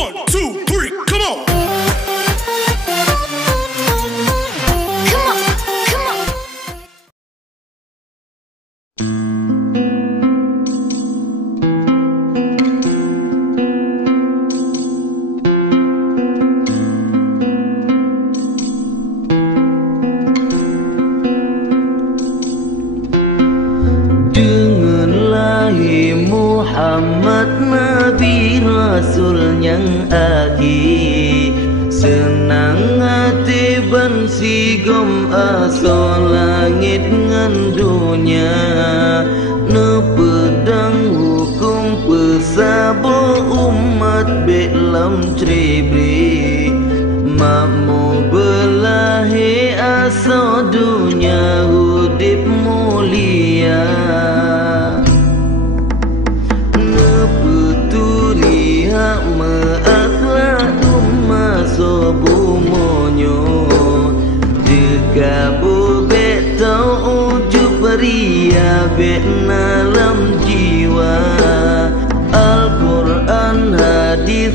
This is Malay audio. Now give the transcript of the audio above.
1, 2, 3, come on. Muhammad Nabi Rasul yang akhir, senang hati ben sigom aso langit ngan dunia, ne pedang hukum pesabo umat belam tribri, makmu belahi aso dunia hudip mulia. Gabu betau ujub ria bet dalam jiwa, Al-Quran hadis